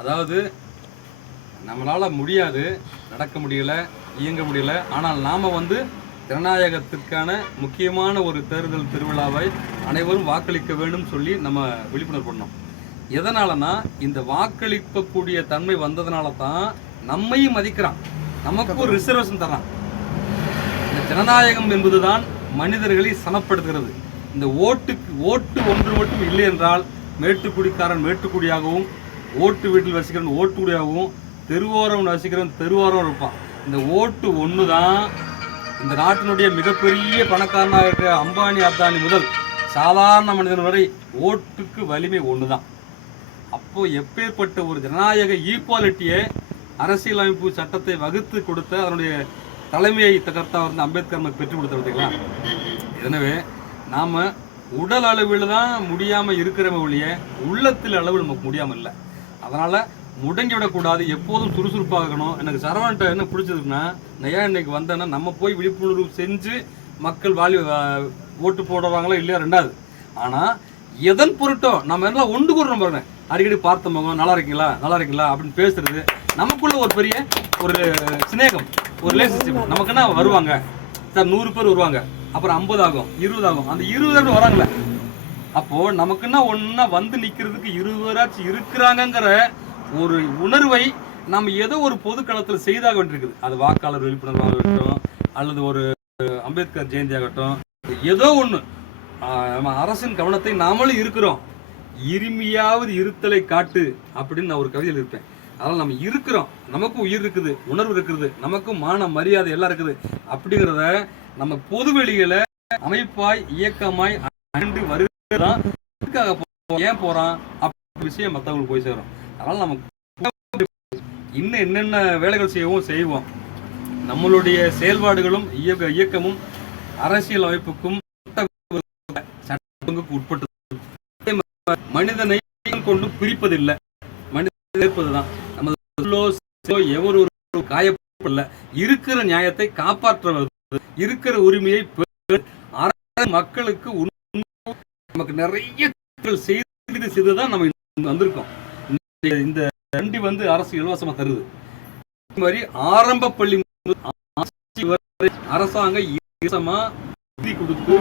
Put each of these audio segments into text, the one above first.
அதாவது நம்மளால் முடியாது, நடக்க முடியல, இயங்க முடியல. ஆனால் நாம் ஜனநாயகத்திற்கான முக்கியமான ஒரு தேர்தல் திருவிழாவை அனைவரும் வாக்களிக்க வேண்டும் சொல்லி நம்ம விழிப்புணர்வு பண்ணோம். எதனாலனா இந்த வாக்களிக்கக்கூடிய தன்மை வந்ததுனால தான் நம்மையும் மதிக்கிறான், நமக்கு ஒரு ரிசர்வேஷன் தரான். இந்த ஜனநாயகம் என்பதுதான் மனிதர்களை சமப்படுத்துகிறது. இந்த ஓட்டு ஒன்று மட்டும் இல்லை என்றால் மேட்டுக்குடிக்காரன் மேட்டுக்குடியாகவும், ஓட்டு வீட்டில் வசிக்கிறவன் ஓட்டுக்குடியாகவும், தெருவோரம் வசிக்கிறவன் தெருவோரம் இருப்பான். இந்த ஓட்டு ஒன்று தான் இந்த நாட்டினுடைய மிகப்பெரிய பணக்காரனாக இருக்கிற அம்பானி அத்தானி முதல் சாதாரண மனிதன் வரை ஓட்டுக்கு வலிமை ஒன்று தான். அப்போ எப்பேற்பட்ட ஒரு ஜனநாயக ஈக்குவாலிட்டியை அரசியலமைப்பு சட்டத்தை வகுத்து கொடுத்த அதனுடைய தலைமையை கர்த்தா அம்பேத்கர் நமக்கு பெற்றுக் கொடுத்தீங்களா. எனவே நாம் உடல் அளவில் தான் முடியாமல் இருக்கிறவங்க ஒழிய உள்ளத்தில் அளவில் நமக்கு முடியாமல் இல்லை. அதனால் முடங்கி விடக்கூடாது, எப்போதும் சுறுசுறுப்பாக இருக்கணும். எனக்கு சரவணன்ட்ட என்ன பிடிச்சதுன்னா, நையா இன்னைக்கு வந்தேன்னா நம்ம போய் விழிப்புணர்வு செஞ்சு மக்கள் ஓட்டு போடுவாங்களோ இல்லையா ரெண்டாவது. ஆனால் எதன் பொருட்டோ நம்ம எல்லாம் ஒன்று கூடுறோம் பாருங்க, அடிக்கடி பார்த்த முகம் நல்லா இருக்கீங்களா அப்படின்னு பேசுறது நமக்குள்ள ஒரு பெரிய ஒரு சிநேகம், ஒரு ரிலேஷன்ஷிப். நமக்குன்னா வருவாங்க சார் 100 பேர் வருவாங்க, அப்புறம் 50 ஆகும் 20 ஆகும், அந்த 20 வராங்களே. அப்போ நமக்குன்னா ஒன்னா வந்து நிக்கிறதுக்கு 20 பேராச்சும் இருக்கிறாங்கிற ஒரு உணர்வை நம்ம ஏதோ ஒரு பொது களத்தில் செய்தாக வேண்டியிருக்குது. அது வாக்காளர் விழிப்புணர்வாக இருக்கட்டும், அல்லது ஒரு அம்பேத்கர் ஜெயந்தி ஆகட்டும், ஏதோ ஒன்று நம்ம அரசின் கவனத்தை நாமளும் இருக்கிறோம். இருமையாவது இருத்தலை காட்டு அப்படின்னு நான் ஒரு கவிதையில் இருப்பேன். அதனால் நம்ம இருக்கிறோம், நமக்கும் உயிர் இருக்குது, உணர்வு இருக்குது, நமக்கும் மான மரியாதை எல்லாம் இருக்குது. அப்படிங்கிறத நம்ம பொதுவெளிகளை அமைப்பாய் இயக்கமாய் அண்டு வருகிறதான் ஏன் போறான் அப்படி விஷயம் மற்றவங்களுக்கு போய் சேரும். அதனால் நம்ம இன்னும் என்னென்ன வேலைகள் செய்வோம். நம்மளுடைய செயல்பாடுகளும் இயக்கமும் அரசியல் அமைப்புக்கும் சட்டத்துக்கு உட்பட்டு மனிதனை கொண்டு பிரிப்பதில்லை, மனிதன் சேர்ப்பதுதான். நமது எவரு காயப்படல, இருக்கிற நியாயத்தை காப்பாற்றுவது, இருக்கிற உரிமையை மக்களுக்கு நமக்கு நிறைய செய்துதான் நம்ம வந்திருக்கோம். இந்த வண்டி அரசு இலவசமா தருது. இந்த மாதிரி ஆரம்ப பள்ளி அரசாங்க இலவசமா கொடுத்து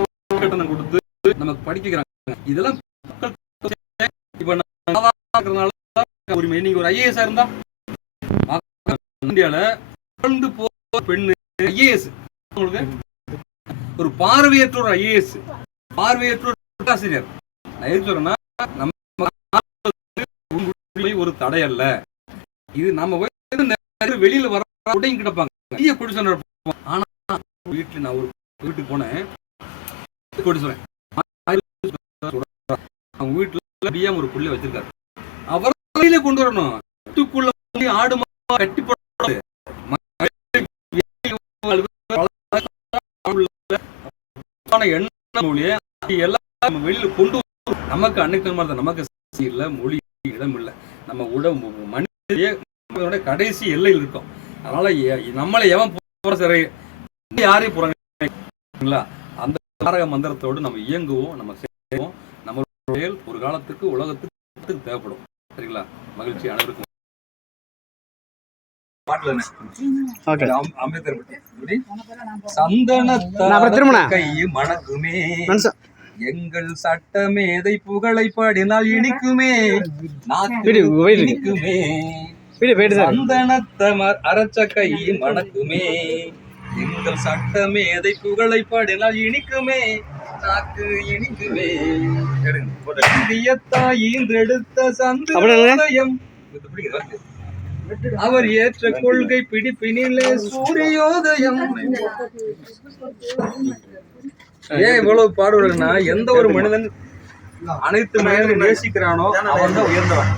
கட்டணம் கொடுத்து நமக்கு படிக்கிறாங்க. இதெல்லாம் உரிமை. நீங்க ஒரு ஐஏஎஸ் இருந்தா இந்தியால பெண்ணு ஐஏஎஸ், உங்களுக்கு ஒரு பார்வையற்ற ஒரு ஐஏஎஸ், பார்வையற்ற ஒரு ஆசிரியர். நான் எதுக்கு சொல்றேன்னா, நம்ம ஒரு தடை அல்ல இது. நம்ம வெளியில வர உடையும் கிடப்பாங்க, ஆனா வீட்டுல நான் ஒரு வீட்டுக்கு போனேன், அவங்க வீட்டுல ஒரு புள்ளி வச்சிருக்காரு, அவர் வெளியில கொண்டு வரணும். வீட்டுக்குள்ள ஆடு கட்டி போடாது, எல்லாம் வெளியில கொண்டு நமக்கு அன்னைக்கு மாதிரி நமக்கு இல்ல, மொழி இடம் இல்லை, நம்ம உடம்பு மனித கடைசி எல்லையில் இருக்கும். அதனால நம்மளை எவன் சரி யாரையும் போறாங்களா, அந்த தாரக மந்திரத்தோடு நம்ம இயங்குவோம், நம்ம செய்வோம். நம்ம ஒரு காலத்துக்கு உலகத்துக்கு தேவைப்படும். சரிங்களா? மகிழ்ச்சி அனைவருக்கும். மணக்குமே எங்கள் சட்டமேதை புகழை பாடினால் இனிக்குமே, இனிக்குமே சந்தனத்தமர் அரச்ச கை மணக்குமே, எங்கள் சட்டமேதை புகழை பாடினால் இனிக்குமே, நாக்கு இனிக்குமே. எடுத்த சந்தோயம் அவர் ஏற்ற கொள்கை பிடிப்பினிலே சூரியோதயம். ஏன் இவ்வளவு பாடுவதுன்னா, எந்த ஒரு மனிதன் அனைத்து மனிதனை நேசிக்கிறானோ அவன் தான் உயர்ந்தவன்.